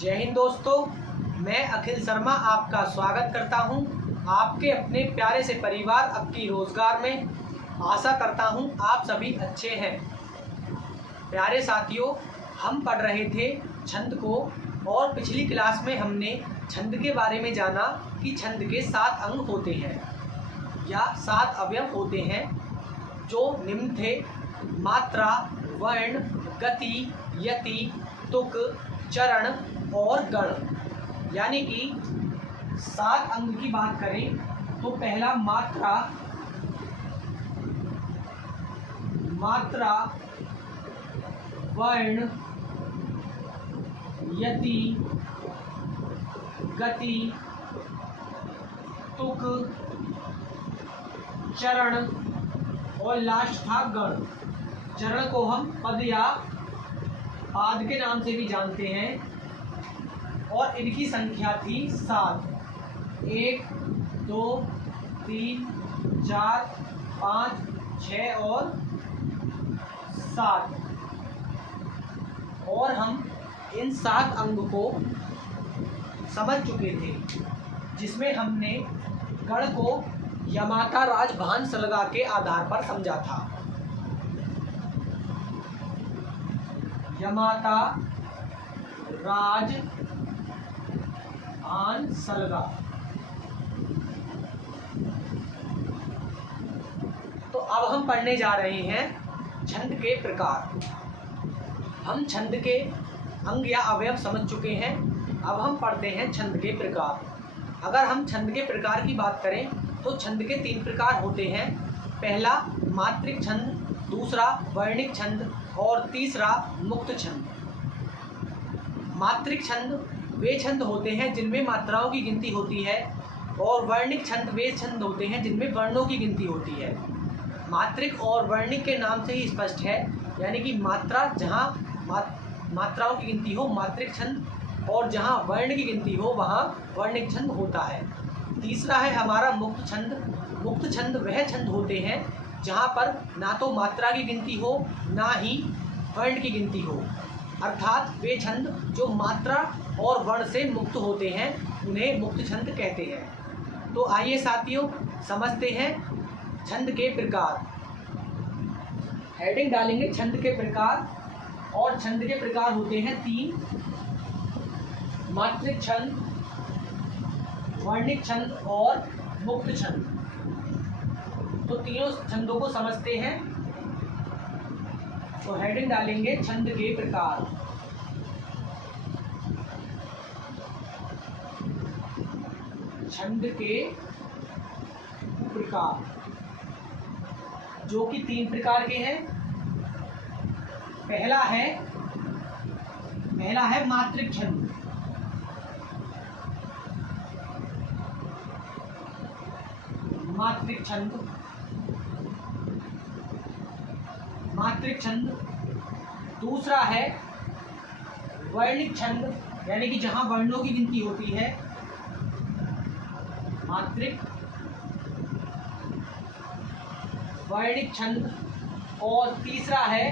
जय हिंद दोस्तों, मैं अखिल शर्मा आपका स्वागत करता हूं आपके अपने प्यारे से परिवार आपकी रोजगार में। आशा करता हूं आप सभी अच्छे हैं। प्यारे साथियों, हम पढ़ रहे थे छंद को और पिछली क्लास में हमने छंद के बारे में जाना कि छंद के 7 अंग होते हैं या 7 अवयव होते हैं जो निम्न थे: मात्रा, वर्ण, गति, यति, तुक, चरण और गण। यानी कि 7 अंग की बात करें तो पहला मात्रा, वर्ण, यति, गति, तुक, चरण और लास्ट था गण। चरण को हम पद या पाद के नाम से भी जानते हैं और इनकी संख्या थी 7। 1, 2, 3, 4, 5, 6 और 7। और हम इन 7 अंग को समझ चुके थे, जिसमें हमने गण को यमाता राजभान सलगा के आधार पर समझा था। यमाता राज भान सलगा। तो अब हम पढ़ने जा रहे हैं छंद के प्रकार। हम छंद के अंग या अवयव समझ चुके हैं, अब हम पढ़ते हैं छंद के प्रकार। अगर हम छंद के प्रकार की बात करें तो छंद के 3 प्रकार होते हैं। पहला मात्रिक छंद, दूसरा वर्णिक छंद और तीसरा मुक्त छंद। मात्रिक छंद वे छंद होते हैं जिनमें मात्राओं की गिनती होती है और वर्णिक छंद वे छंद होते हैं जिनमें वर्णों की गिनती होती है। मात्रिक और वर्णिक के नाम से ही स्पष्ट है, यानी कि मात्रा जहाँ मात्राओं की गिनती हो मात्रिक छंद और जहाँ वर्ण की गिनती हो वहाँ वर्णिक छंद होता है। तीसरा है हमारा मुक्त छंद। मुक्त छंद वह छंद होते हैं जहाँ पर ना तो मात्रा की गिनती हो ना ही वर्ण की गिनती हो, अर्थात वे छंद जो मात्रा और वर्ण से मुक्त होते हैं उन्हें मुक्त छंद कहते हैं। तो आइए साथियों समझते हैं छंद के प्रकार। हेडिंग डालेंगे छंद के प्रकार, और छंद के प्रकार होते हैं 3: मात्रिक छंद, वर्णिक छंद और मुक्त छंद। तो तीनों छंदों को समझते हैं। तो हेडिंग डालेंगे छंद के प्रकार। छंद के प्रकार जो कि 3 प्रकार के हैं। पहला है मात्रिक छंद। मात्रिक छंद। दूसरा है वर्णिक छंद, यानी कि जहां वर्णों की गिनती होती है, मात्रिक वर्णिक छंद। और तीसरा है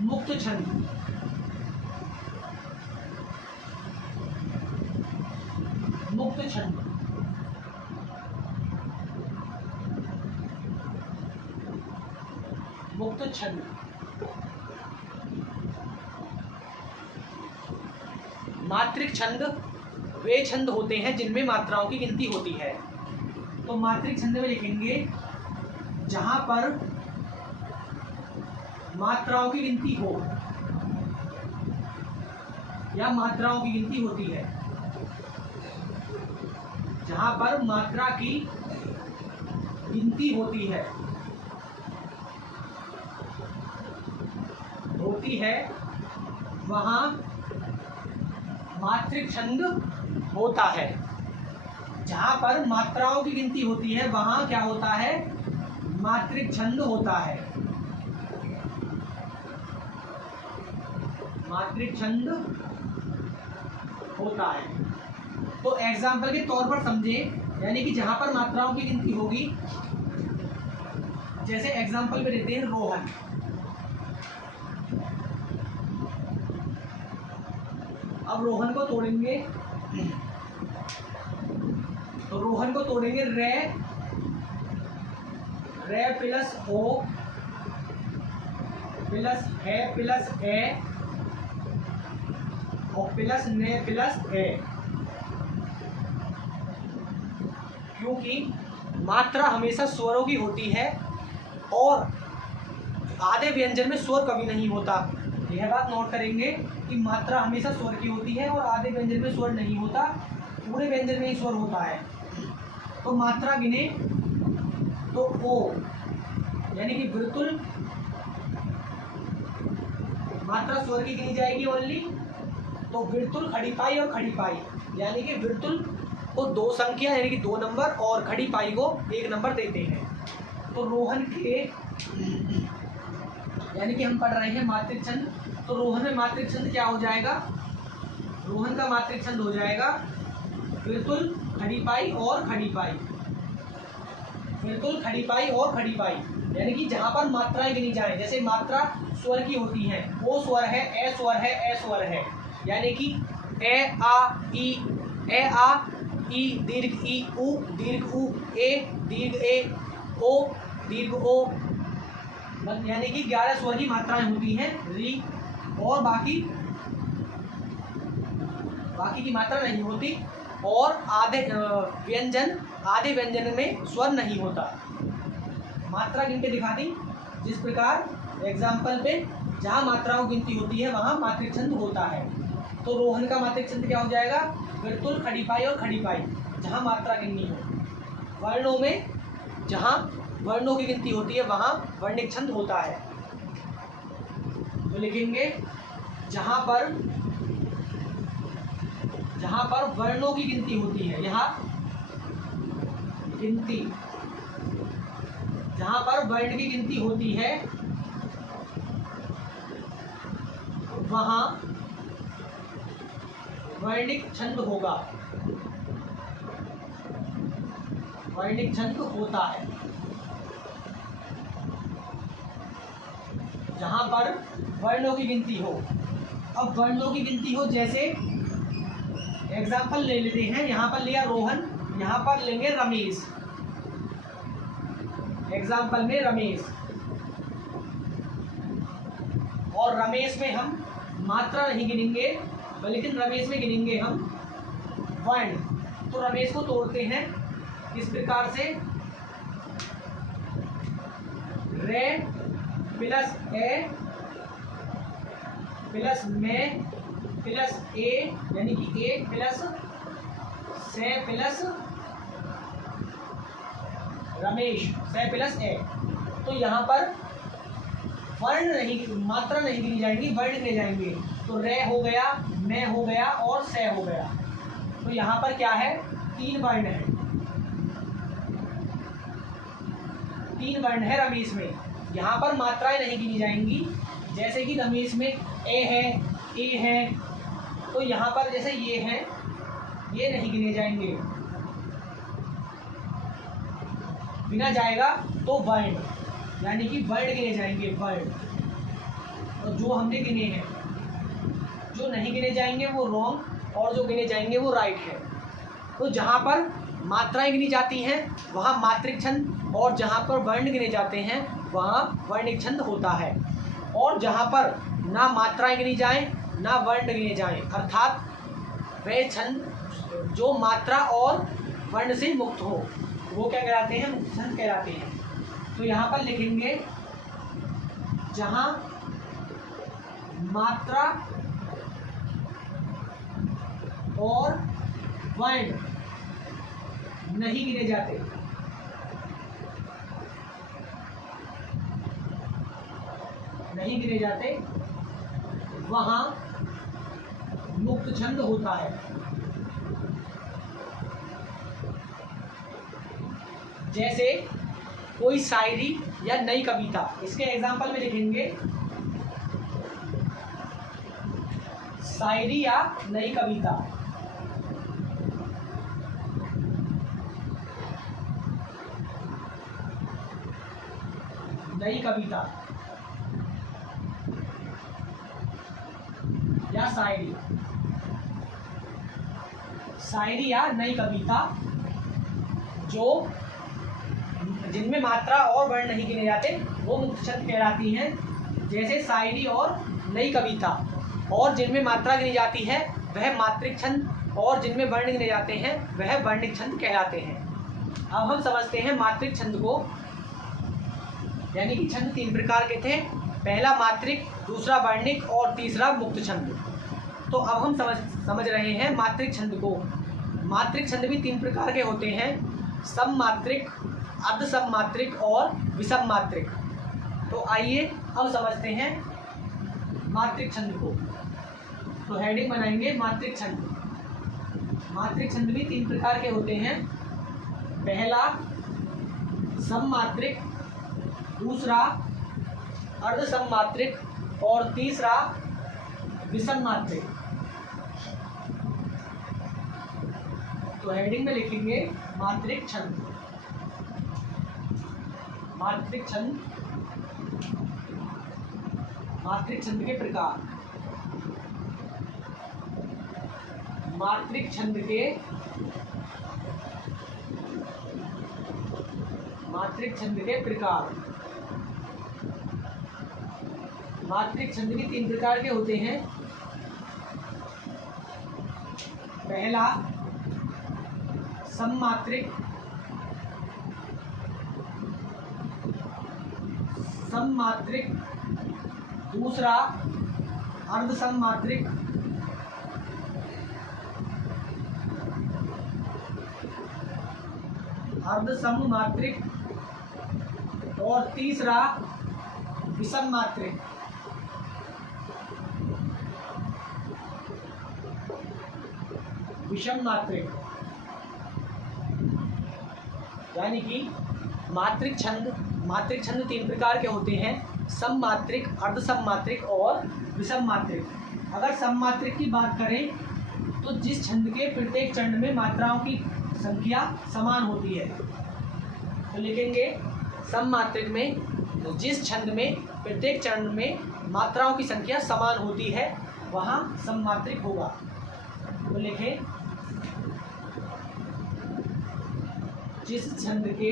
मुक्त छंद। मुक्त छंद। मुक्त छंद मात्रिक छंद वे छंद होते हैं जिनमें मात्राओं की गिनती होती है। तो मात्रिक छंद में लिखेंगे जहां पर मात्राओं की गिनती हो या मात्राओं की गिनती होती है। जहां पर मात्रा की गिनती होती है वहां मात्रिक छंद होता है। जहां पर मात्राओं की गिनती होती है वहां क्या होता है? मात्रिक छंद होता है। मात्रिक छंद होता है। तो एग्जाम्पल के तौर पर समझे, यानी कि जहां पर मात्राओं की गिनती होगी, जैसे एग्जाम्पल में देते हैं रोहन। अब रोहन को तोड़ेंगे, तो रोहन को तोड़ेंगे रे, रे प्लस ओ प्लस है प्लस ए और प्लस ने प्लस ए। क्योंकि मात्रा हमेशा स्वरों की होती है और आधे व्यंजन में स्वर कभी नहीं होता। यह बात नोट करेंगे कि मात्रा हमेशा स्वर की होती है और आधे व्यंजन में स्वर नहीं होता, पूरे व्यंजन में ही स्वर होता है। तो मात्रा गिने तो ओ यानी कि बिल्कुल मात्रा स्वर की गिनी जाएगी ओनली, तो बिल्कुल खड़ी पाई और खड़ी पाई यानी कि बिल्कुल को दो संख्या यानी कि 2 नंबर और खड़ी पाई को 1 नंबर देते हैं। तो रोहन के यानी कि हम पढ़ रहे हैं मात्रिक छंद, तो रोहन में मात्रिक छंद क्या हो जाएगा, रोहन का मात्रिक छंद हो जाएगा बिल्कुल खड़ी पाई और खड़ी पाई, बिल्कुल खड़ी पाई और खड़ी पाई यानी कि जहां पर मात्राएं गिनी जाएं, जैसे मात्रा स्वर की होती हैं, ओ स्वर है, ए स्वर है, ए स्वर है यानी कि ए आ ई दीर्घ ई उ दीर्घ उ ए दीर्घ ए ओ दीर्घ ओ, यानी कि 11 स्वर की मात्राएं होती हैं री, और बाकी की मात्रा नहीं होती, और आधे व्यंजन में स्वर नहीं होता। मात्रा गिन के दिखा दी, जिस प्रकार एग्जाम्पल पे जहाँ मात्राओं गिनती होती है वहाँ मात्रिक छंद होता है। तो रोहन का मात्रिक छंद क्या हो जाएगा, बिल्कुल खड़ी पाई और खड़ी पाई जहाँ मात्रा गिननी हो। वर्णों में जहाँ वर्णों की गिनती होती है वहाँ वर्णिक छंद होता है। तो लिखेंगे जहाँ पर वर्णों की गिनती होती है, यहाँ गिनती, जहाँ पर वर्ण की गिनती होती है वहाँ वर्णिक छंद होगा, वर्णिक छंद होता है। जहाँ पर वर्णों की गिनती हो, अब वर्णों की गिनती हो, जैसे एग्जाम्पल ले लेते हैं, यहाँ पर लिया रोहन, यहाँ पर लेंगे रमेश, एग्जाम्पल में रमेश, और रमेश में हम मात्रा नहीं गिनेंगे लेकिन रमेश में गिनेंगे हम वर्ण। तो रमेश को तोड़ते हैं इस प्रकार से, रे प्लस ए प्लस में प्लस ए यानी कि 1 प्लस से प्लस रमेश से प्लस ए। तो यहाँ पर वर्ण नहीं, मात्रा नहीं गिनी जाएंगी, वर्ण गिने जाएंगे। तो रे हो गया, मैं हो गया और से हो गया। तो यहाँ पर क्या है, 3 वर्ण है, 3 वर्ण है रमेश में। यहाँ पर मात्राएं नहीं गिनी जाएंगी, जैसे कि रमेश में ए है, तो यहाँ पर जैसे ये है, ये नहीं गिने जाएंगे, गिना जाएगा तो वर्ण, यानी कि वर्ण गिने जाएंगे, वर्ण। और जो हमने गिने हैं, जो नहीं गिने जाएंगे वो रॉन्ग और जो गिने जाएंगे वो राइट है। तो जहाँ पर मात्राएं गिनी जाती हैं वहाँ मात्रिक छंद, और जहाँ पर वर्ण गिने जाते हैं वहाँ वर्णिक छंद होता है। और जहाँ पर ना मात्राएं गिनी जाएं ना वर्ण गिने जाएं, अर्थात वे छंद जो मात्रा और वर्ण से मुक्त हो, वो क्या कहलाते हैं, मुक्त छंद कहलाते हैं। तो यहाँ पर लिखेंगे जहाँ मात्रा और वर्ण नहीं गिने जाते, नहीं गिने जाते, वहाँ मुक्त छंद होता है। जैसे कोई शायरी या नई कविता, इसके एग्जाम्पल में लिखेंगे शायरी या नई कविता। नई कविता या शायरी, शायरी या नई कविता जो जिनमें मात्रा और वर्ण नहीं गिने जाते वो मुक्त छंद कहलाती हैं। जैसे शायरी और नई कविता, और जिनमें मात्रा गिनी जाती है वह मात्रिक छंद, और जिनमें वर्ण गिने जाते हैं वह वर्णिक छंद कहलाते हैं। अब हम समझते हैं मात्रिक छंद को, यानी कि छंद 3 प्रकार के थे, पहला मात्रिक, दूसरा वर्णिक और तीसरा मुक्त छंद। तो अब हम समझ रहे हैं मात्रिक छंद को। मात्रिक छंद भी 3 प्रकार के होते हैं, सममात्रिक, अर्ध सममात्रिक और विषम मात्रिक। तो आइए अब समझते हैं मात्रिक छंद को। तो हेडिंग बनाएंगे मात्रिक छंद। मात्रिक छंद भी 3 प्रकार के होते हैं, पहला सममात्रिक, दूसरा अर्ध सममात्रिक और तीसरा विषम मात्रिक। तो हेडिंग में लिखेंगे मात्रिक छंद। मात्रिक छंद, मात्रिक छंद के प्रकार। मात्रिक छंद के प्रकार। मात्रिक छंद भी 3 प्रकार के होते हैं, पहला सममात्रिक, दूसरा अर्ध सममात्रिक, और तीसरा विषम मात्रिक। यानी कि मात्रिक छंद 3 प्रकार के होते हैं, सममात्रिक, अर्ध सममात्रिक और विषम मात्रिक। अगर सममात्रिक की बात करें तो जिस छंद के प्रत्येक चरण में मात्राओं की संख्या समान होती है, तो लिखेंगे सममात्रिक में जिस छंद में प्रत्येक चरण में मात्राओं की संख्या समान होती है वहाँ सममात्रिक होगा। तो लिखें जिस छंद के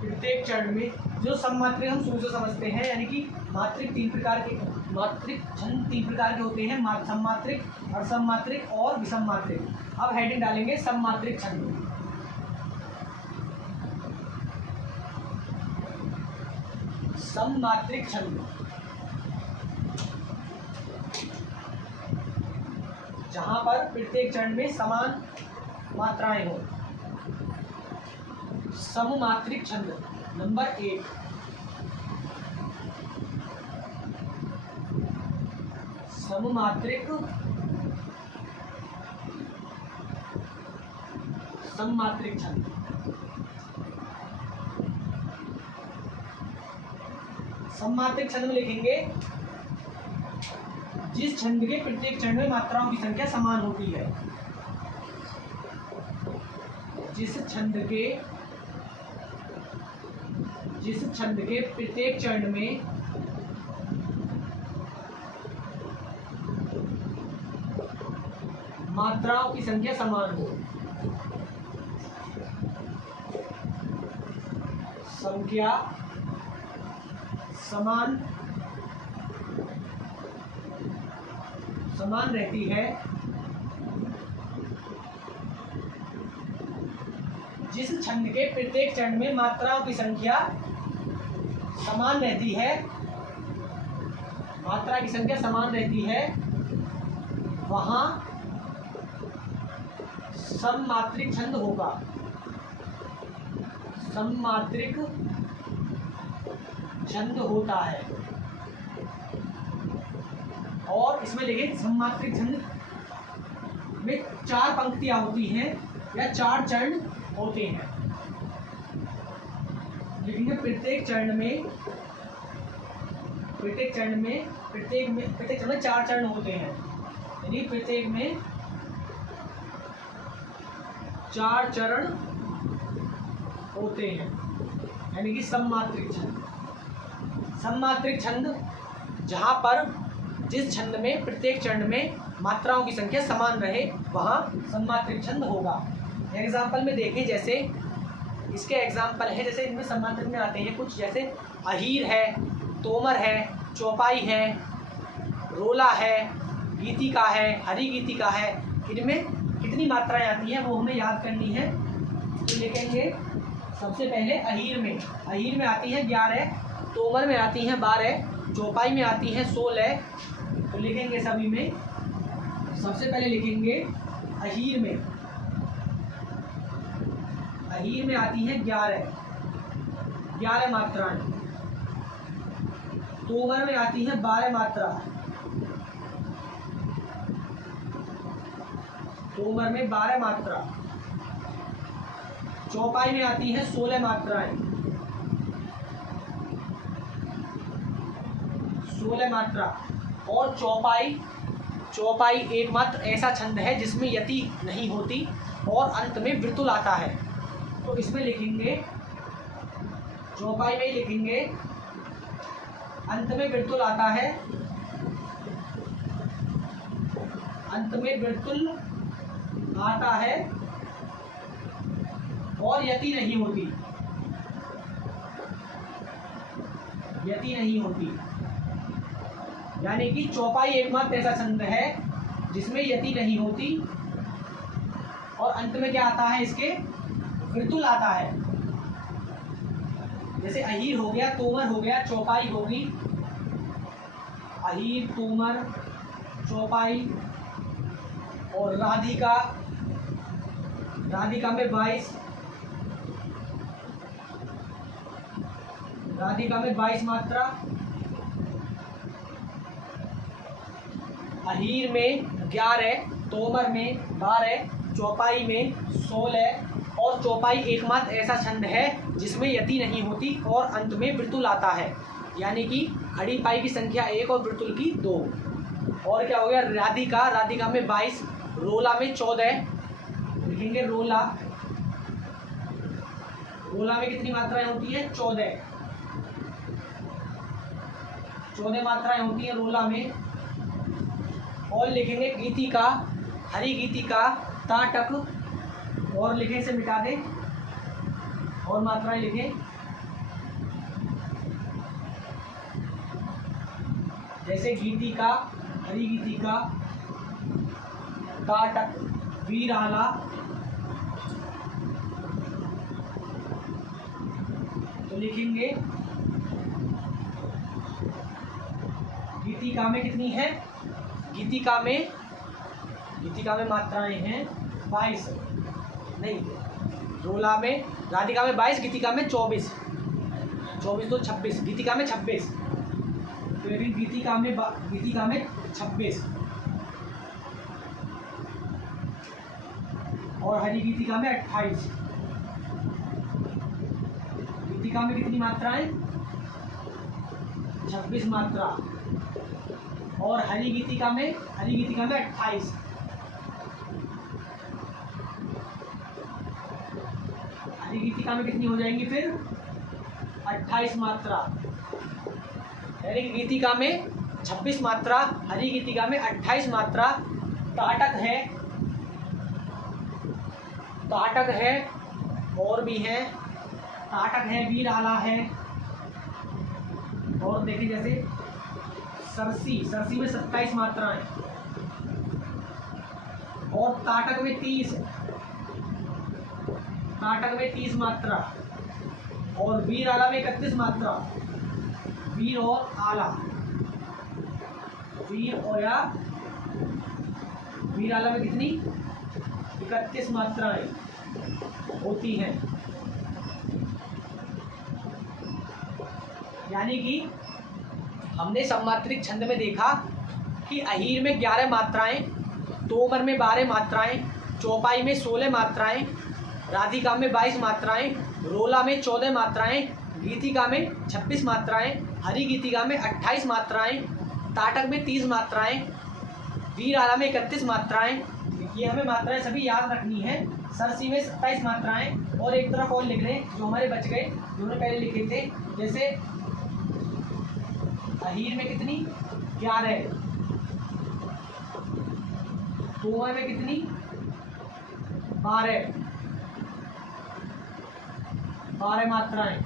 प्रत्येक चरण में, जो सममात्रिक हम शुरू से समझते हैं, यानी कि मात्रिक छंद 3 प्रकार के होते हैं, सममात्रिक, अर्धसममात्रिक और विषम मात्रिक। अब हेडिंग डालेंगे सममात्रिक छंद। सममात्रिक छंद जहां पर प्रत्येक चरण में समान मात्राएं हो। सममात्रिक छंद नंबर 1, सममात्रिक छंद। सममात्रिक छंद में लिखेंगे जिस छंद के प्रत्येक चरण में मात्राओं की संख्या समान होती है। जिस छंद के प्रत्येक चरण में मात्राओं की संख्या समान हो। संख्या समान रहती है। जिस छंद के प्रत्येक चरण में मात्राओं की संख्या समान रहती है, मात्रा की संख्या समान रहती है, वहां सममात्रिक छंद होगा। सममात्रिक छंद होता है। और इसमें देखिए सममात्रिक छंद में 4 पंक्तियां होती हैं या 4 चरण होते हैं। लिखेंगे प्रत्येक चरण में 4 चरण होते हैं, यानी प्रत्येक में 4 चरण होते हैं। यानी कि सममात्रिक छंद। सममात्रिक छंद जहाँ पर जिस छंद में प्रत्येक चरण में मात्राओं की संख्या समान रहे वहाँ सममात्रिक छंद होगा। एग्जाम्पल में देखें, जैसे इसके एग्जाम्पल है, जैसे इनमें सममात्रिक में आते हैं कुछ, जैसे अहीर है, तोमर है, चौपाई है, रोला है, गीतिका है, हरी गीतिका है। इनमें कितनी मात्राएं आती हैं वो हमें याद करनी है। तो लिखेंगे सबसे पहले अहीर में आती हैं 11, तोमर में आती हैं 12, चौपाई में आती हैं 16। तो लिखेंगे सभी में, सबसे पहले लिखेंगे अहीर में आती हैं 11 मात्राएं, तोमर में आती हैं 12 मात्रा, तोमर में 12 मात्रा, चौपाई में आती हैं 16 मात्राएं, 16 मात्रा। और चौपाई एकमात्र ऐसा छंद है जिसमें यति नहीं होती और अंत में वृतुल आता है। तो इसमें लिखेंगे, चौपाई में लिखेंगे अंत में वृतुल आता है, अंत में वृतुल आता है और यति नहीं होती, यति नहीं होती। यानी कि चौपाई एकमात्र ऐसा छंद है जिसमें यति नहीं होती और अंत में क्या आता है, इसके वृतुल आता है। जैसे अहीर हो गया, तोमर हो गया, चौपाई होगी, अहीर, तोमर, चौपाई। और राधिका में 22, राधिका में 22 मात्रा, अहीर में 11, तोमर में 12, चौपाई में 16। और चौपाई एकमात्र ऐसा छंद है जिसमें यति नहीं होती और अंत में वृतुल आता है। यानी कि खड़ी पाई की संख्या 1 और वृतुल की 2। और क्या हो गया, राधिका में 22, रोला में 14, लिखेंगे रोला में कितनी मात्राएं होती है, 14 मात्राएं होती हैं रोला में। और लिखेंगे गीतिका, हरी गीतिका, ताटक, और लिखें, से मिटा दें और मात्राएं लिखें। जैसे गीतिका, हरी गीतिका, ताटक, वीराला। तो लिखेंगे गीतिका में कितनी है, गीतिका में मात्राएं हैं 22, नहीं, रोला में, राधिका में 22, गीतिका में 24 तो 26, गीतिका में 26। तो लेकिन गीतिका में 26 और हरी गीतिका में 28। गीतिका में कितनी मात्राएं, 26 मात्रा। और हरी गीतिका में 28। हरी गीतिका में कितनी हो जाएंगी फिर, 28 मात्रा। यानी कि गीतिका में 26 मात्रा, हरी गीतिका में 28 मात्रा। ताटक है और भी है, ताटक है, वीराला है। और देखिए जैसे सरसी में 27 मात्राएं और ताटक में 30 मात्रा। और वीराला में 31 मात्रा। वीर और आला, वीराला में कितनी, 31 मात्राएं होती हैं। यानी कि हमने सममात्रिक छंद में देखा कि अहीर में 11 मात्राएं, तोमर में 12 मात्राएं, चौपाई में 16 मात्राएं, राधिका में 22 मात्राएं, रोला में 14 मात्राएं, गीतिका में 26 मात्राएं, हरी गीतिका में 28 मात्राएं, ताटक में 30 मात्राएं, वीराला में 31 मात्राएं, ये हमें मात्राएं सभी याद रखनी है। सरसी में 27 मात्राएं और एक तरफ और लिख लें जो हमारे बच गए, जो हमने पहले लिखे थे। जैसे अहीर में कितनी 11, तोमर में कितनी 12 मात्राएं,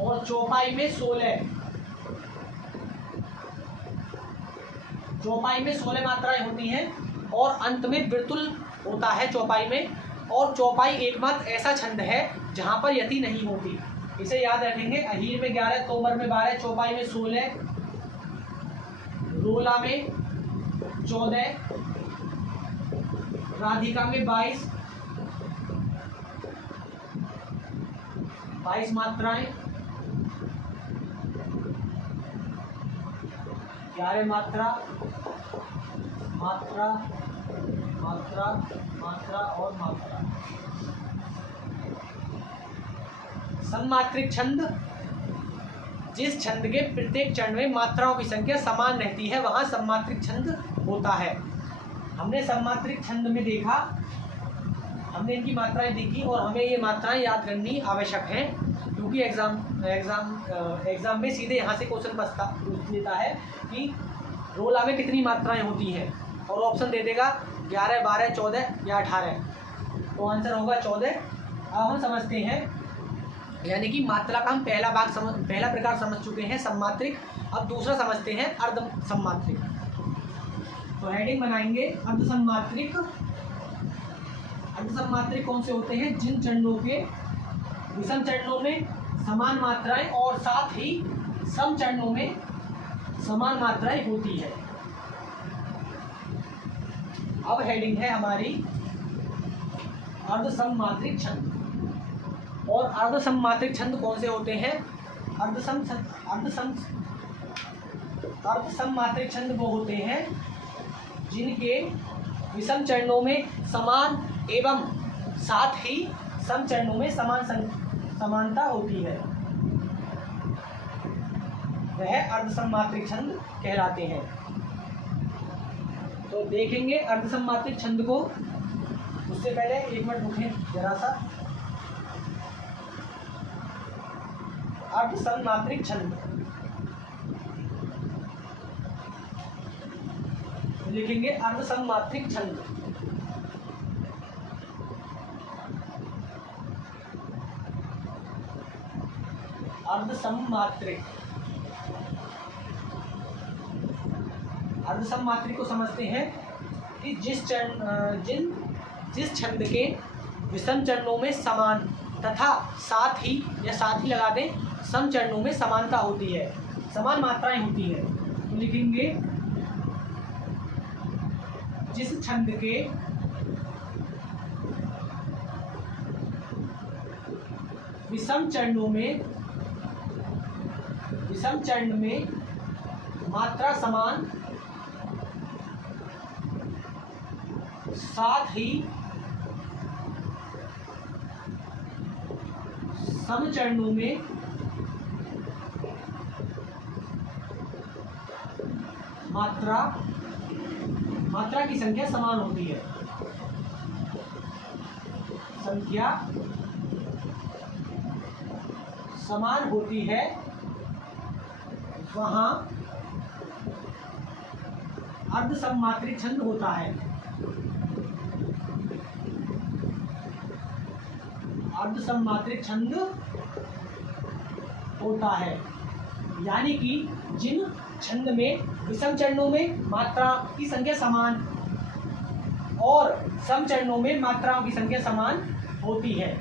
और चौपाई में 16, चौपाई में 16 मात्राएं होती हैं। और अंत में वृतुल होता है चौपाई में। और चौपाई एकमात्र ऐसा छंद है जहां पर यति नहीं होती, इसे याद रखेंगे। अहीर में 11, तोमर में 12, चौपाई में 16, रोला में 14, राधिका में 22 मात्राएं, 11 मात्रा मात्रा मात्रा मात्रा और मात्रा। सममात्रिक छंद, जिस छंद के प्रत्येक चरण में मात्राओं की संख्या समान रहती है वहां सममात्रिक छंद होता है। हमने सममात्रिक छंद में देखा, हमने इनकी मात्राएं देखी और हमें ये मात्राएं याद करनी आवश्यक है, क्योंकि एग्जाम में सीधे यहाँ से क्वेश्चन पूछ लेता है कि रोला में कितनी मात्राएं होती हैं और ऑप्शन दे देगा 11, 12, 14 या 18, तो आंसर होगा 14। अब हम समझते हैं, यानी कि मात्रा का हम पहला प्रकार समझ चुके हैं सममात्रिक। अब दूसरा समझते हैं अर्ध सममात्रिक। तो हेडिंग बनाएंगे अर्ध सममात्रिक। अर्ध सममात्रिक कौन से होते हैं? जिन चरणों के विषम चरणों में समान मात्राएं और साथ ही सम चरणों में समान मात्राएं होती है। अब हेडिंग है हमारी अर्ध सममात्रिक छंद। और अर्ध सममात्रिक छंद कौन से होते हैं? अर्ध सममात्रिक छंद वो होते हैं जिनके विषम चरणों में समान एवं साथ ही सम चरणों में समानता होती है, वह अर्ध सममात्रिक छंद कहलाते हैं। तो देखेंगे अर्ध सममात्रिक छंद को। उससे पहले एक मिनट रुकें जरा सा। अर्ध सममात्रिक छंद लिखेंगे अर्ध सममात्रिक छंद। अर्ध सममात्रिक, अर्ध सममात्रिक को समझते हैं कि जिस छंद के विषम चरणों में समान तथा साथ ही लगा दें सम चरणों में समानता होती है, समान मात्राएं होती है। तो लिखेंगे जिस छंद के विषम चरण में मात्रा समान साथ ही सम चरणों में मात्रा की संख्या समान होती है, संख्या समान होती है, वहां अर्ध सममात्रिक छंद होता है। अर्ध सममात्रिक छंद होता है, यानी कि जिन छंद में विषम चरणों में मात्रा की संख्या समान और सम चरणों में मात्राओं की संख्या समान होती है,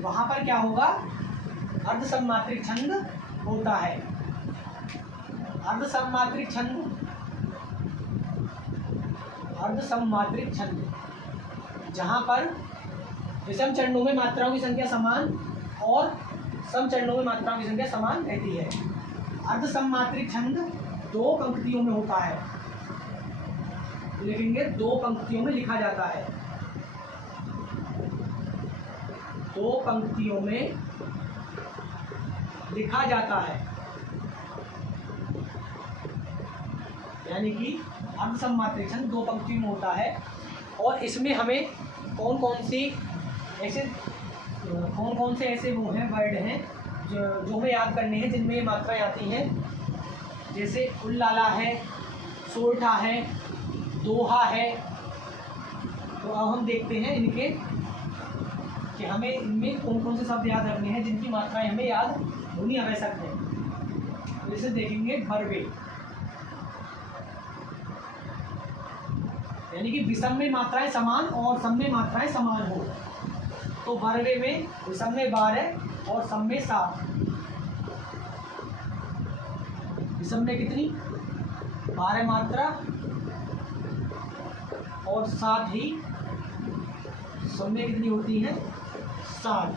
वहां पर क्या होगा? अर्ध सममात्रिक छंद होता है। अर्ध सममात्रिक छंद जहां पर विषम चरणों में मात्राओं की संख्या समान और सम चरणों में मात्राओं की संख्या समान रहती है। अर्ध सममात्रिक छंद 2 पंक्तियों में होता है, लिखेंगे 2 पंक्तियों में लिखा जाता है। 2 पंक्तियों में लिखा जाता है, यानी कि अर्ध सममात्रिक छंद 2 पंक्तियों में होता है। और इसमें हमें कौन कौन से ऐसे वो हैं वर्ड हैं जो हमें याद करने हैं जिनमें ये मात्राएं आती हैं, जैसे उल्लाला है, सोरठा है, दोहा है। तो अब हम देखते हैं इनके कि हमें इनमें कौन कौन से शब्द याद रखने हैं जिनकी मात्राएं हमें याद होनी आवश्यक है। तो इसे देखेंगे बरवे, यानी कि विषम में मात्राएं समान और सम में मात्राएं समान हो। तो बरवे में विषम में 12 और सम में 7। विषम में कितनी 12 मात्रा और 7 ही सम में कितनी होती है 7।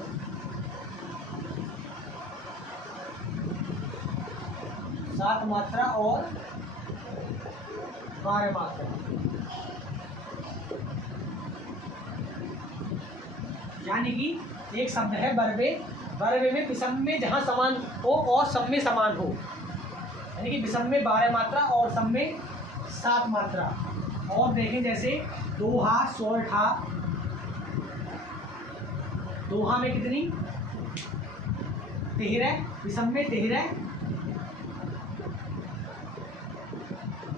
7 मात्रा और 12 मात्रा, यानी कि एक शब्द है बरवे। बरवे में विषम में जहाँ समान हो और सम में समान हो, यानी कि विषम में 12 मात्रा और सम में 7 मात्रा। और देखें जैसे दोहा, सोरठा। दोहा में कितनी 13, विषम में 13,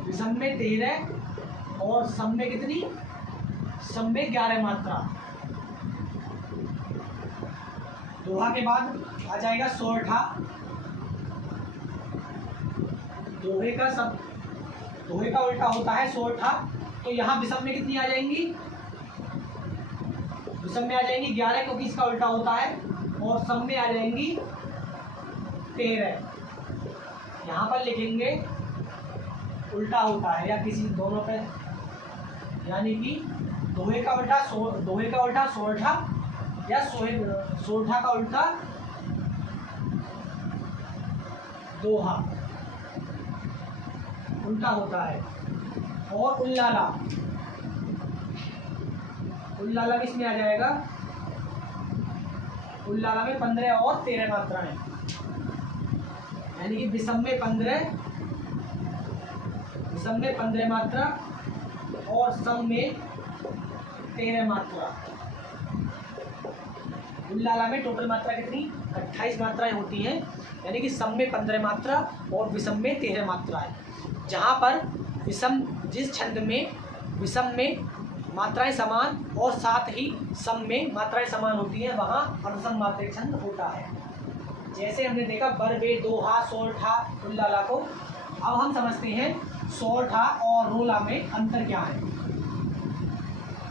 विषम में 13 और सम में कितनी सम में 11 मात्रा। दोहा के बाद आ जाएगा सोरठा। दोहे का उल्टा होता है सोरठा। तो यहाँ विषम में कितनी आ जाएंगी, विषम में आ जाएंगी 11 क्योंकि इसका उल्टा होता है, और सम में आ जाएंगी 13। यहाँ पर लिखेंगे उल्टा होता है या किसी दोनों पे, यानी कि दोहे का उल्टा सोरठा या सोरठा का उल्टा दोहा उल्टा होता है। और उल्लाला, उल्लाला किसमें आ जाएगा, उल्लाला में 15 और 13 मात्राएं, यानी कि विषम में 15 मात्रा और सम में 13 मात्रा। उल्लाला में टोटल मात्रा कितनी 28 मात्राएं होती हैं, यानी कि सम में 15 मात्रा और विषम में 13 मात्राएं। जहाँ पर जिस छंद में विषम में मात्राएं समान और साथ ही सम में मात्राएं समान होती हैं वहाँ अर्धसम मात्रिक छंद होता है। जैसे हमने देखा बरवे, दोहा, सोरठा, उल्लाला को। अब हम समझते हैं सोरठा और रोला में अंतर क्या है।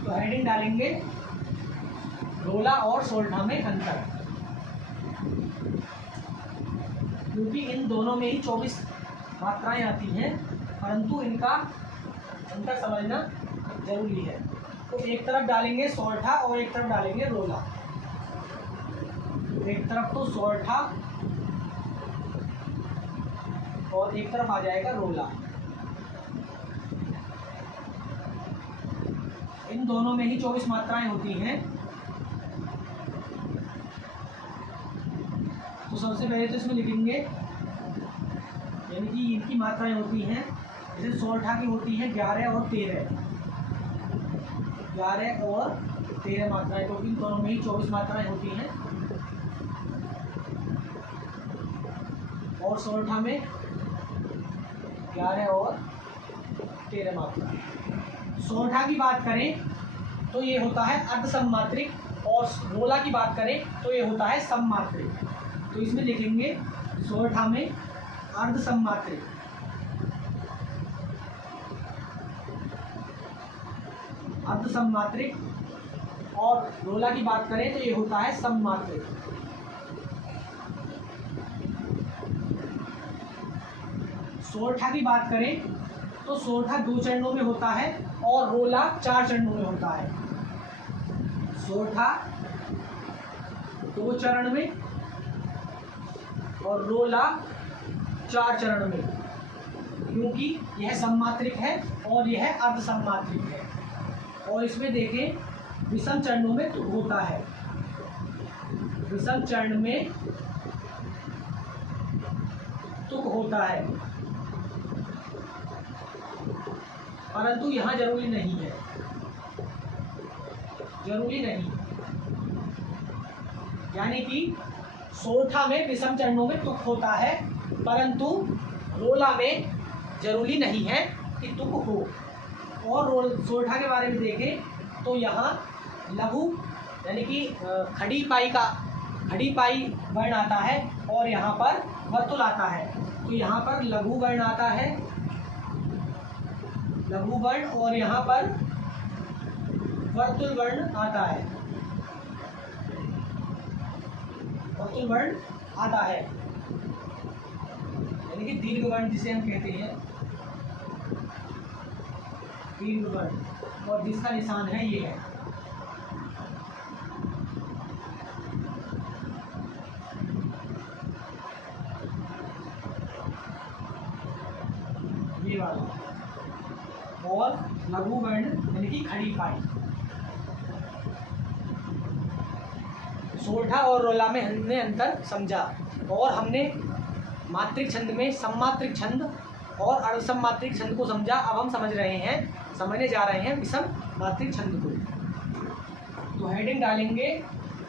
तो हेडिंग डालेंगे रोला और सोरठा में अंतर, क्योंकि इन दोनों में ही 24 मात्राएं आती हैं, परंतु इनका अंतर समझना जरूरी है। तो एक तरफ डालेंगे सोरठा और एक तरफ डालेंगे रोला। एक तरफ तो सोरठा और एक तरफ आ जाएगा रोला। इन दोनों में ही 24 मात्राएं होती हैं। तो सबसे पहले तो इसमें लिखेंगे, यानी कि इनकी मात्राएं होती हैं, जैसे सोरठा की होती हैं 11 और 13, 11 और 13 मात्राएं, क्योंकि इन दोनों में ही 24 मात्राएं होती हैं। और सोरठा में 11 और 13 मात्रा। सोरठा की बात करें तो ये होता है अर्धसम मात्रिक, और रोला की बात करें तो ये होता है सम मात्रिक। तो इसमें लिखेंगे सोरठा में अर्धसम मात्रिक, अर्धसम मात्रिक, और रोला की बात करें तो ये होता है सम मात्रिक। सोरठा की बात करें तो सोरठा 2 चरणों में होता है और रोला 4 चरणों में होता है। सोरठा 2 चरण में और रोला 4 चरण में, क्योंकि यह सममात्रिक है और यह अर्धसममात्रिक है। और इसमें देखें विषम चरणों में तो होता है, विषम चरण में तुक होता है, परंतु यहाँ जरूरी नहीं है, जरूरी नहीं। यानी कि सोरठा में विषम चरणों में तुक होता है, परंतु रोला में जरूरी नहीं है कि तुक हो। और सोरठा के बारे में देखें तो यहाँ लघु यानी कि खड़ी पाई वर्ण आता है और यहाँ पर वर्तुल आता है। तो यहाँ पर लघु वर्ण आता है, लघु वर्ण, और यहाँ पर वर्तुल वर्ण आता है, वर्तुल वर्ण आता है, यानी कि दीर्घ वर्ण जिसे हम कहते हैं, दीर्घ वर्ण, और जिसका निशान है ये है। ये वाला। और लघु वर्ण यानी कि खड़ी पाई। सोरठा और रोला में हमने अंतर समझा, और हमने मात्रिक छंद में सममात्रिक छंद और अर्धसममात्रिक छंद को समझा। अब हम समझने जा रहे हैं विषम मात्रिक छंद को। तो हेडिंग डालेंगे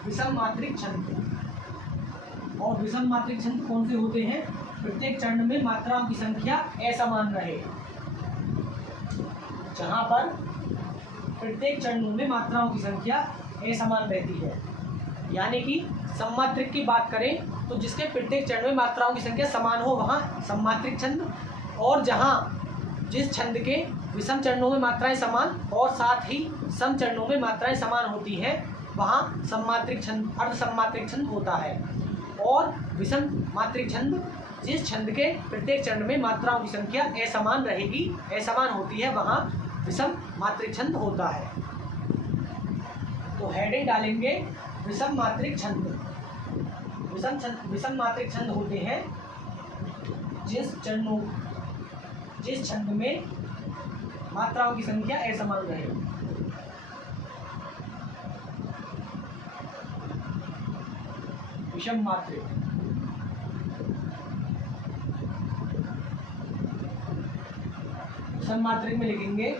विषम मात्रिक छंद। और विषम मात्रिक छंद कौन से होते हैं? प्रत्येक चरण में मात्राओं की संख्या असमान रहे। जहां पर प्रत्येक चरणों में मात्राओं की संख्या असमान रहती है, यानी कि सममात्रिक की बात करें तो जिसके प्रत्येक चरण में मात्राओं की संख्या समान हो वहाँ सममात्रिक छंद, और जहाँ जिस छंद के विषम चरणों में मात्राएं समान और साथ ही सम चरणों में मात्राएं समान होती हैं वहाँ सममात्रिक छंद, अर्धसममात्रिक छंद होता है। और विषम मात्रिक छंद जिस छंद के प्रत्येक चरण में मात्राओं की संख्या असमान रहेगी, असमान होती है, वहाँ विषम मात्रिक छंद होता है। तो हेडिंग डालेंगे विषम मात्रिक छंद। विषम मात्रिक छंद होते हैं जिस छंद में मात्राओं की संख्या असमान रहे। विषम मात्रिक। विषम मात्रिक में लिखेंगे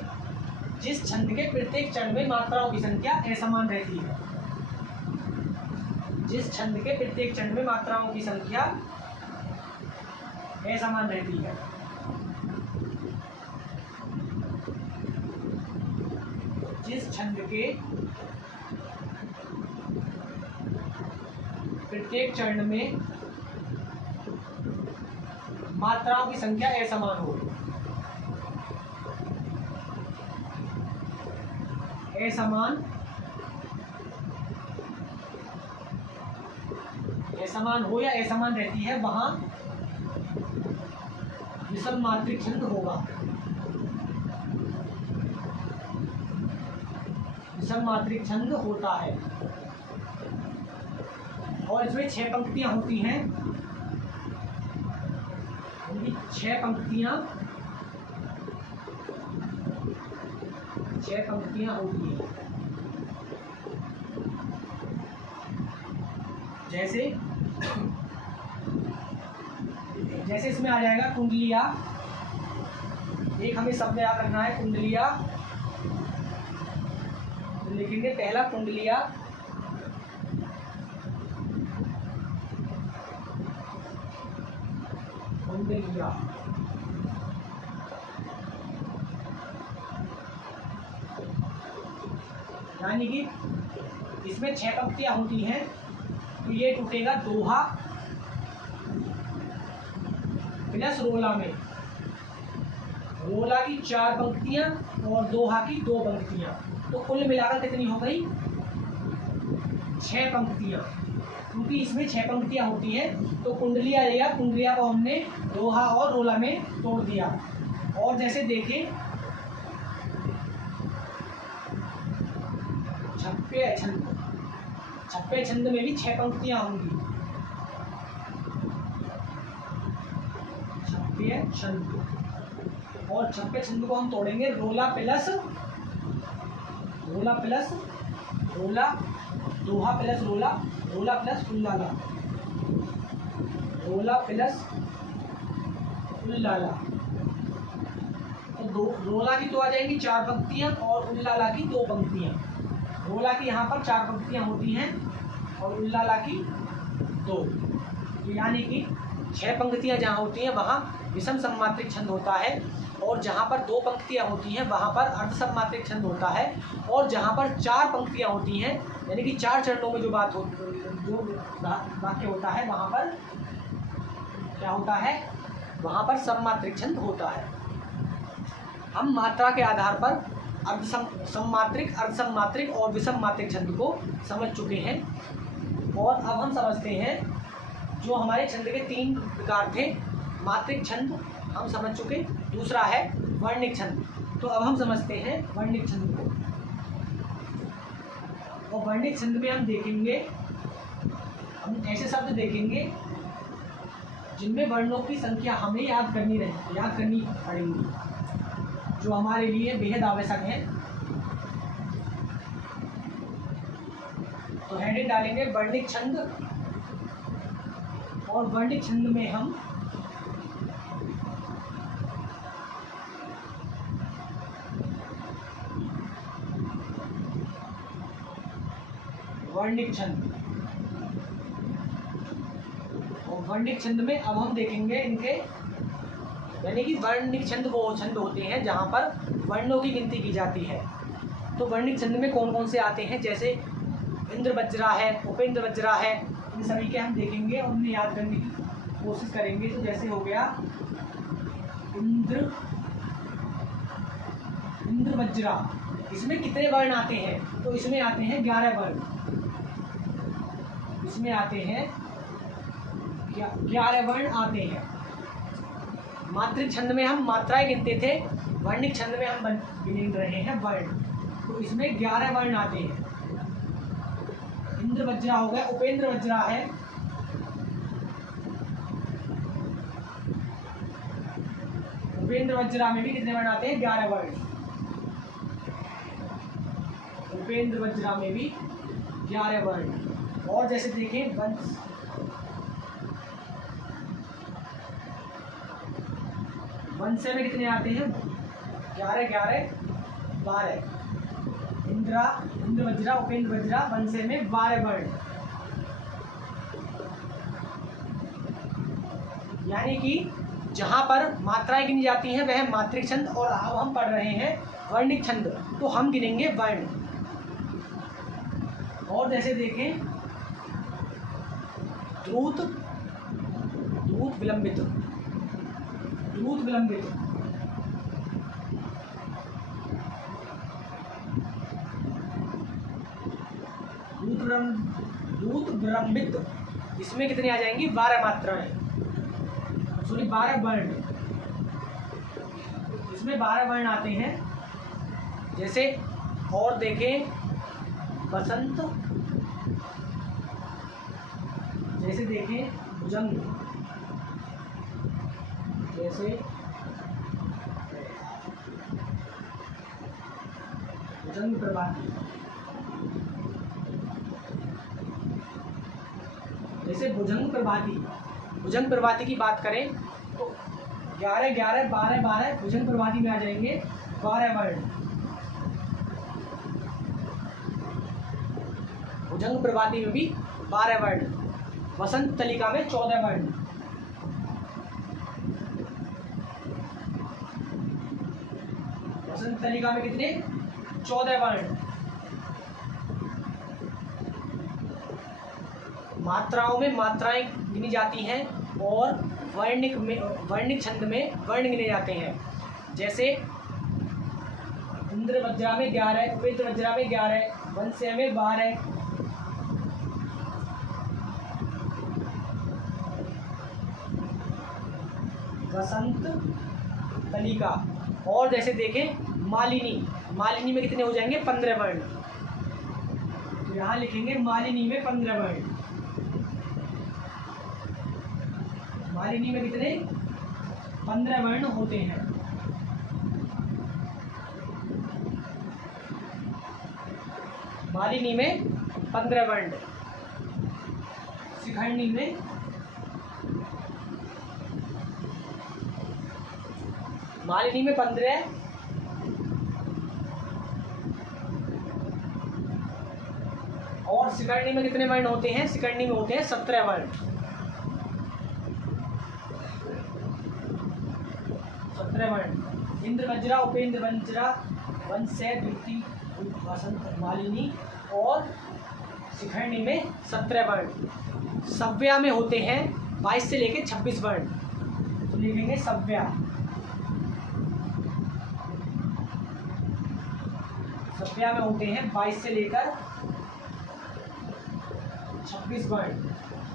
जिस छंद के प्रत्येक चरण में मात्राओं की संख्या असमान रहती है। जिस छंद के प्रत्येक चरण में मात्राओं की संख्या असमान रहती है। जिस छंद के प्रत्येक चरण में मात्राओं की संख्या असमान हो। असमान हो या असमान रहती है वहां विषम मात्रिक छंद होगा। विषम मात्रिक छंद होता है और इसमें 6 पंक्तियां होती हैं। 6 पंक्तियां होती हैं। जैसे इसमें आ जाएगा कुंडलिया। एक हमें शब्द याद रखना है, कुंडलिया। तो लिखेंगे पहला कुंडलिया, कुंडलिया। यानी कि इसमें 6 पंक्तियां होती हैं, तो ये टूटेगा दोहा प्लस रोला में। रोला की 4 पंक्तियां और दोहा की 2 पंक्तियां, तो कुल मिलाकर कितनी हो गई? 6 पंक्तियां। क्योंकि इसमें 6 पंक्तियां होती हैं तो कुंडलिया लिया, कुंडलिया को हमने दोहा और रोला में तोड़ दिया। और जैसे देखें छप्पे छंद में भी 6 पंक्तियां होंगी। छप्पे छंद, और छप्पे छंद को हम तोड़ेंगे रोला प्लस रोला, दोहा प्लस रोला, रोला प्लस उल्लाला, रोला प्लस उल्लाला। तो दो रोला की तो आ जाएंगी 4 पंक्तियाँ और उल्लाला की 2 पंक्तियाँ। रोला की यहाँ पर 4 पंक्तियाँ होती हैं और उल्लाला की 2, यानी कि 6 पंक्तियाँ जहाँ होती हैं वहाँ विषम सममात्रिक छंद होता है, और जहाँ पर 2 पंक्तियाँ होती हैं वहाँ पर अर्ध सममात्रिक छंद होता है, और जहाँ पर 4 पंक्तियाँ होती हैं यानी कि 4 चरणों में जो वाक्य होता है वहाँ पर क्या होता है, वहाँ पर सममात्रिक छंद होता है। हम मात्रा के आधार पर सममात्रिक, अर्धसममात्रिक और विषम मात्रिक छंद को समझ चुके हैं, और अब हम समझते हैं जो हमारे छंद के 3 प्रकार थे। मात्रिक छंद हम समझ चुके, दूसरा है वर्णिक छंद। तो अब हम समझते हैं वर्णिक छंद को, और वर्णिक छंद में हम देखेंगे, हम ऐसे शब्द देखेंगे जिनमें वर्णों की संख्या हमें याद करनी पड़ेगी, जो हमारे लिए बेहद आवश्यक है। तो हेडिंग डालेंगे वर्णिक छंद, और वर्णिक छंद में हम वर्णिक छंद, और वर्णिक छंद में अब हम देखेंगे इनके, यानी कि वर्णिक छंद वो छंद होते हैं जहाँ पर वर्णों की गिनती की जाती है। तो वर्णिक छंद में कौन कौन से आते हैं, जैसे इंद्र वज्रा है, उपेंद्र वज्रा है, इन सभी के हम देखेंगे और उन्हें याद करने की कोशिश करेंगे। तो जैसे हो गया इंद्र वज्रा, इसमें कितने वर्ण आते हैं, तो इसमें आते हैं 11 वर्ण, इसमें आते हैं 11 वर्ण आते हैं। मात्रिक छंद में हम मात्राएं गिनते थे, वर्णिक छंद में हम गिन रहे हैं वर्ण। तो इसमें 11 वर्ण आते हैं। इंद्र वज्रा हो गया, उपेंद्र वज्रा है, उपेंद्र वज्रा में भी कितने वर्ण आते हैं, 11 वर्ण। उपेंद्र वज्रा में भी 11 वर्ण। और जैसे देखें वंश में कितने आते हैं, 11 11 12। इंद्र वज्रा, उपेंद्र वज्रा, वंश में 12 वर्ण, यानी कि जहाँ पर मात्राएं गिनी जाती हैं वह मात्रिक छंद, और अब हम पढ़ रहे हैं वर्णिक छंद, तो हम गिनेंगे वर्ण। और जैसे देखें द्रुत विलंबित, द्रुत विलंबित, द्रुत विलंबित, इसमें कितनी आ जाएंगी, 12 मात्राएं, सॉरी 12 वर्ण, इसमें 12 वर्ण आते हैं। जैसे और देखें बसंत, जैसे देखें भुजंग, जैसे भुजंग प्रभाती, जैसे भुजंग प्रभाती की बात करें तो 11 11 12 12 भुजंग प्रभाती में आ जाएंगे 12 वर्ण। भुजंग प्रभाती में भी 12 वर्ण। वसंत तलिका में 14 वर्ण। वसंत तलिका में कितने, 14 वर्ण। मात्राओं में मात्राएं गिनी जाती हैं और वर्णिक छंद में वर्ण गिने जाते हैं। जैसे इंद्र वज्रा में 11, उपेंद्र वज्रा में 11, वंश्य में 12, वसंत तलिका। और जैसे देखें मालिनी में कितने हो जाएंगे, 15 वर्ण। तो यहाँ लिखेंगे मालिनी में 15 वर्ण। मालिनी में कितने, 15 वर्ण होते हैं। मालिनी में 15 वर्ण। शिखरणी में मालिनी में 15, और शिखरणी में कितने वर्ण होते हैं? शिखरणी में होते हैं 17 वर्ण। 17 वर्ण। इंद्र वज्रा, उपेंद्र वज्रा, वंशय, द्वितीय, वसंत, मालिनी और शिखरणी में 17 वर्ण। सव्या में होते हैं 22 से लेकर 26 वर्ण। तो लिखेंगे सव्या। सव्या में होते हैं 22 से लेकर 26 वर्ण।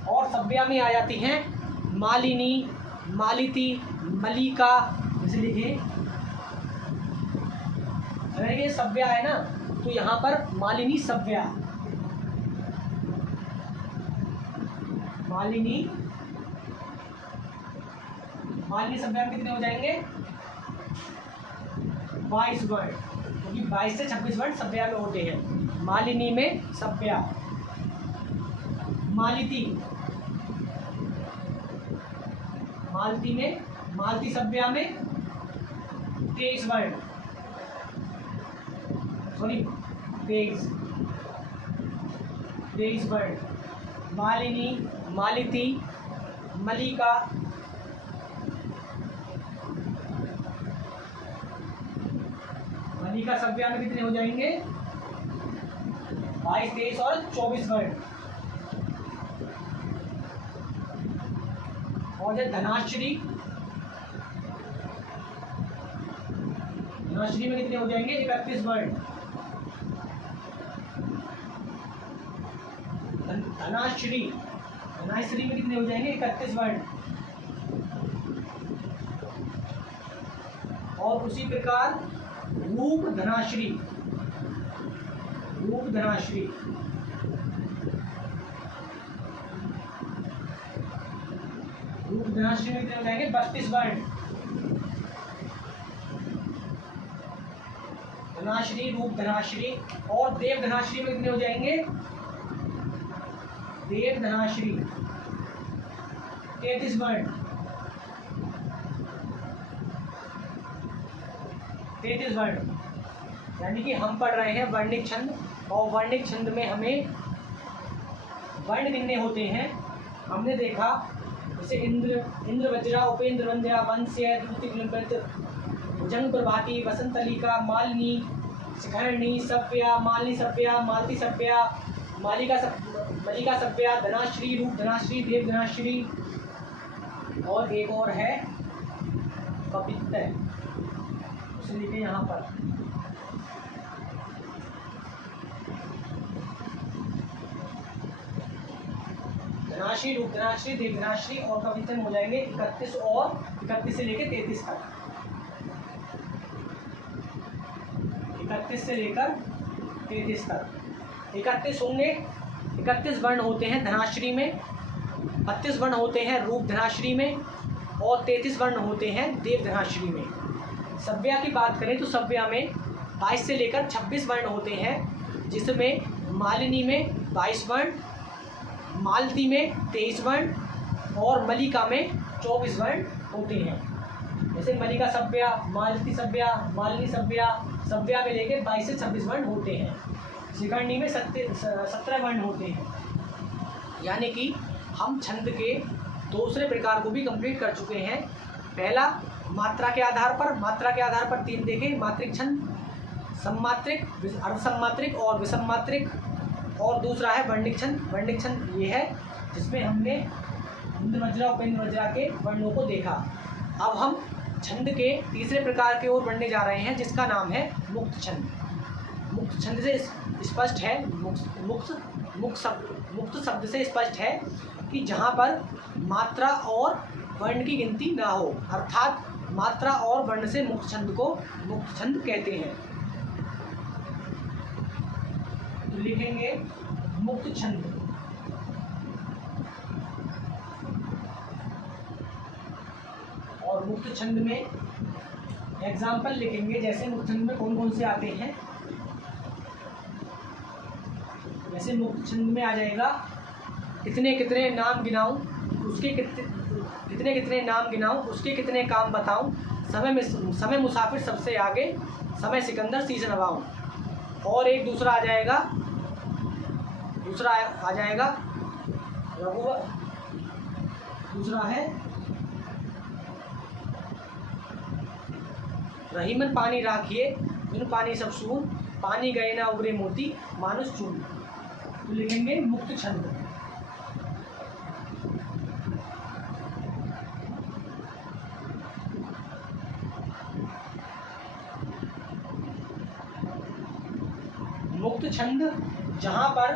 और सव्या में आ जाती हैं मालिनी, मालिती, मलिका। जैसे लिखे, अगर ये सव्या है ना तो यहाँ पर मालिनी सव्या, मालिनी सव्या में कितने हो जाएंगे? 22 वर्ण, क्योंकि 22 से 26 वर्ण सव्या में होते हैं। मालिनी में सव्या। मालिती, मालती में, मालती सव्या में 23 वर्ण, सॉरी 23 वर्ण। मालिनी, मालिती, मलिका, मलिका सव्या में कितने हो जाएंगे? 22, 23 और 24 वर्ण। और जो धनाश्री, धनाश्री में कितने हो जाएंगे? 31 वर्ण। धनाश्री, धनाश्री में कितने हो जाएंगे? 31 वर्ण। और उसी प्रकार रूप धनाश्री, रूप धनाश्री, रूप धनाश्री में कितने हो जाएंगे? 32 वर्ण। धनाश्री, रूप धनाश्री। और देव धनाश्री में कितने हो जाएंगे? देव धनाश्री 33 वर्ण। 33 वर्ण। यानी कि हम पढ़ रहे हैं वर्णिक छंद, और वर्णिक छंद में हमें वर्ण कितने होते हैं हमने देखा। जैसे इंद्र वज्रा, उपेंद्र वंद्या, वंश्य, द्वितीय, भुजंग प्रभाती, वसंतलिका, मालिनी, शिखरणी, सव्या, मालिनी सव्या, मालती सव्या, मलिका सव्या, धनाश्री, रूप धनाश्री, देव धनाश्री, और एक और है पवित्र, उसे लिखे यहाँ पर। धनाश्री, रूप धनाश्री, देव धनाश्री और पवित्र हो जाएंगे 31, और 31 से लेकर 33 तक। 31 से लेकर 33 तक 31 होंगे। 31 वर्ण होते हैं धनाश्री में, 32 वर्ण होते हैं रूप धनाश्री में, और 33 वर्ण होते हैं देव धनाश्री में। सव्या की बात करें तो सव्या में 22 से लेकर 26 वर्ण होते हैं, जिसमें मालिनी में 22 वर्ण, मालती में 23 वर्ण और मलिका में 24 वर्ण होते हैं। जैसे मलिका सव्या, मालती सव्या, मालिनी सव्या, सव्या में लेकर 22 से 26 वर्ण होते हैं। शिखरणी में 17 वर्ण होते हैं। यानी कि हम छंद के दूसरे प्रकार को भी कंप्लीट कर चुके हैं। पहला मात्रा के आधार पर 3 देखें, मात्रिक छंद, सम्मात्रिक, अर्धसम्मात्रिक और विसम्मात्रिक, और दूसरा है वर्णिक छंद। वर्णिक छंद ये है जिसमें हमने इंद्र वज्रा, उपेंद्र वज्रा के वर्णों को देखा। अब हम छंद के तीसरे प्रकार की ओर बढ़ने जा रहे हैं, जिसका नाम है मुक्त छंद। मुक्त छंद से स्पष्ट है, मुक्त शब्द से स्पष्ट है कि जहाँ पर मात्रा और वर्ण की गिनती ना हो, अर्थात मात्रा और वर्ण से मुक्त छंद को मुक्त छंद कहते हैं। तो लिखेंगे मुक्त छंद। और मुक्त छंद में एग्जाम्पल लिखेंगे, जैसे मुक्त छंद में कौन कौन से आते हैं। जैसे मुक्त छंद में आ जाएगा कितने कितने नाम गिनाऊं, उसके कितने कितने नाम गिनाऊं, उसके कितने काम बताऊं, समय मुसाफिर सबसे आगे, समय सिकंदर सीजन अबाउट। और एक दूसरा आ जाएगा रघुवर, दूसरा है रहीमन पानी राखिए, बिन पानी सब सून, पानी गए ना उगरे मोती, मानुष चून। तो लिखेंगे मुक्त छंद। मुक्त छंद जहाँ पर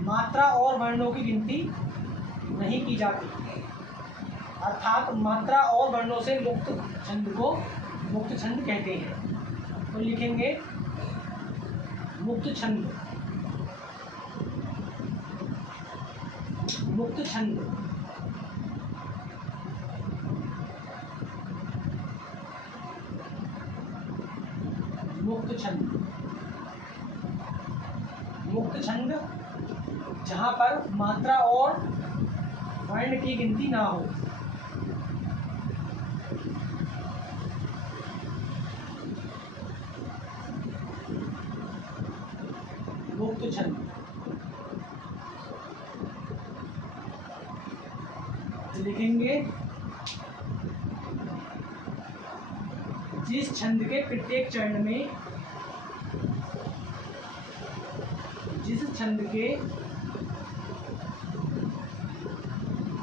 मात्रा और वर्णों की गिनती नहीं की जाती, अर्थात मात्रा और वर्णों से मुक्त छंद को मुक्त छंद कहते हैं। तो लिखेंगे मुक्त छंद। मुक्त छंद मुक्त छंद मुक्त छंद जहाँ पर मात्रा और वर्ण की गिनती ना हो। मुक्त छंद। लिखेंगे जिस छंद के प्रत्येक चरण में, जिस छंद के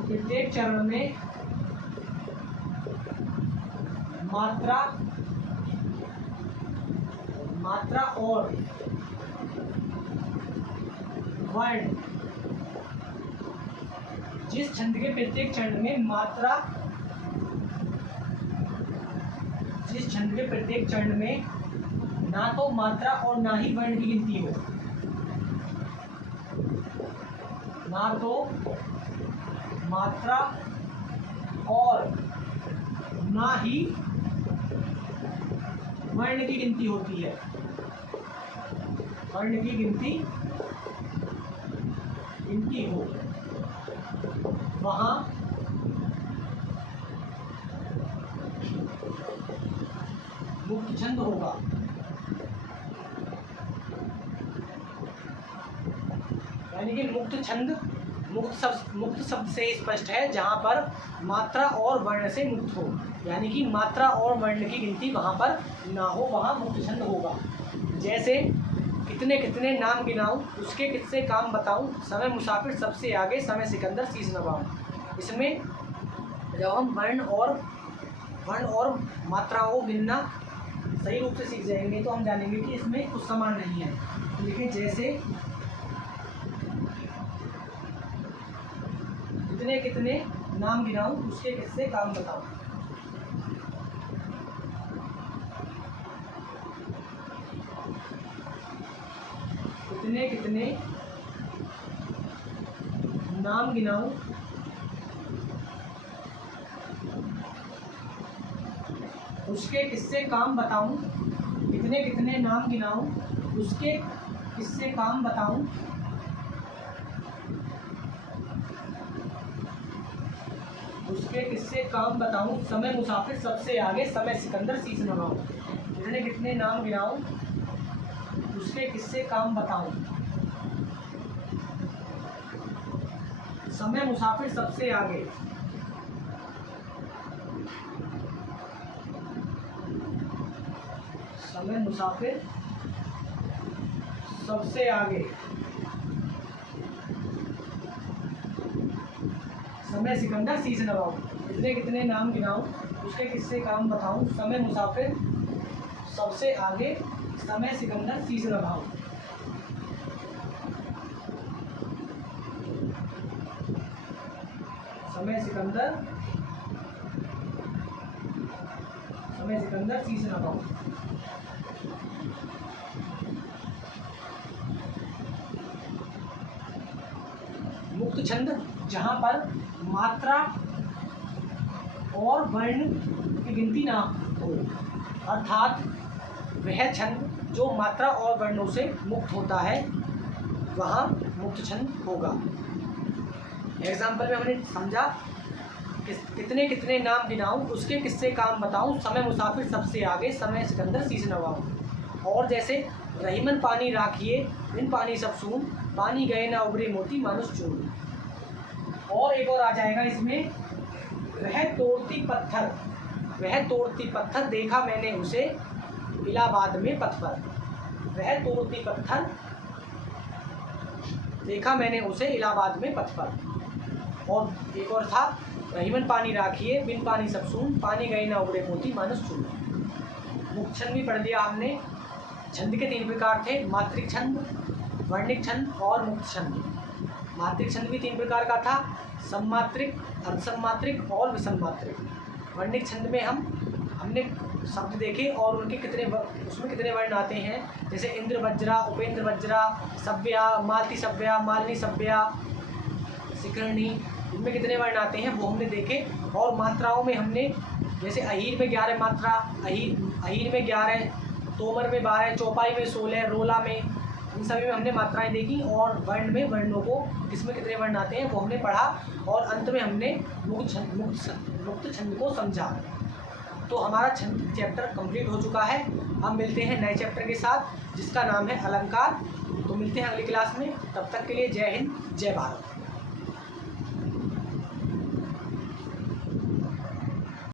प्रत्येक चरण में मात्रा और वर्ण, जिस छंद के प्रत्येक चरण में मात्रा, जिस छंद के प्रत्येक चरण में ना तो मात्रा और ना ही वर्ण की गिनती हो, ना तो मात्रा और ना ही वर्ण की गिनती होती है, वर्ण की गिनती हो, वहाँ मुक्त छंद होगा। यानी कि मुक्त छंद मुक्त शब्द से स्पष्ट है जहाँ पर मात्रा और वर्ण से मुक्त हो, यानी कि मात्रा और वर्ण की गिनती वहाँ पर ना हो, वहाँ मुक्त छंद होगा। जैसे कितने कितने नाम गिनाऊं, उसके किससे काम बताऊं, समय मुसाफिर सबसे आगे, समय सिकंदर शीश नवाऊं। इसमें जब हम वर्ण और मात्राओं को गिनना सही रूप से सीख जाएंगे तो हम जानेंगे कि इसमें कुछ समान नहीं है। तो देखिए जैसे कितने कितने नाम गिनाऊं, उसके किससे काम बताऊं। कितने कितने नाम गिनाऊं, उसके किससे काम बताऊं। कितने कितने नाम गिनाऊं, उसके किससे काम बताऊं। उसके किससे काम बताऊं, समय मुसाफिर सबसे आगे, समय सिकंदर शीश नवाऊं। कितने कितने नाम गिनाऊं, उसके किससे काम बताऊं। समय मुसाफिर सबसे आगे, समय मुसाफिर सबसे आगे, समय सिकंदर शीश नवाऊं। कितने कितने नाम गिनाऊं, उसके किससे काम बताऊं। समय मुसाफिर सबसे आगे, समय सिकंदर शीश नवाऊं। समय सिकंदर शीश नवाऊं। मुक्त छंद जहाँ पर मात्रा और वर्ण की गिनती ना हो, अर्थात वह छंद जो मात्रा और वर्णों से मुक्त होता है वहाँ मुक्त छंद होगा। एग्जाम्पल में हमने समझा कितने कितने नाम गिनाऊं, उसके किस्से काम बताऊं, समय मुसाफिर सबसे आगे, समय सिकंदर शीश नवाऊं। और जैसे रहीमन पानी राखिए, बिन पानी सब सून, पानी गए ना उबरे मोती मानुष चून। और एक और आ जाएगा इसमें, वह तोड़ती पत्थर, वह तोड़ती पत्थर देखा मैंने उसे इलाहाबाद में पथ पर। वह तोड़ती पत्थर देखा मैंने उसे इलाहाबाद में पथ पर। और एक और था, रहीमन पानी राखिए, बिन पानी सब सून, पानी गए ना उबरे मोती मानुष चून। मुक्त छंद भी पढ़ लिया हमने। छंद के 3 प्रकार थे, मात्रिक छंद, वर्णिक छंद और मुक्त छंद। मात्रिक छंद भी 3 प्रकार का था, सम्मात्रिक, अर्धसम्मात्रिक और विसम्मात्रिक। वर्णिक छंद में हमने शब्द देखे और उनके उसमें कितने वर्ण आते हैं, जैसे इंद्र वज्रा, उपेंद्र वज्रा, सभ्या, मालती सभ्या, मालिनी सभ्या, शिखरणी, इनमें कितने वर्ण आते हैं वो हमने देखे। और मात्राओं में हमने जैसे अहीर में 11 मात्रा, अहीर में 11, तोमर में 12, चौपाई में 16, रोला में, इन सभी में हमने मात्राएं देखी। और वर्ण में वर्णों को किसमें कितने वर्ण आते हैं वो हमने पढ़ा। और अंत में हमने मुक्त छंद को समझा। तो हमारा छंद चैप्टर कंप्लीट हो चुका है। अब मिलते हैं नए चैप्टर के साथ जिसका नाम है अलंकार। तो मिलते हैं अगली क्लास में, तब तक के लिए जय हिंद, जय भारत।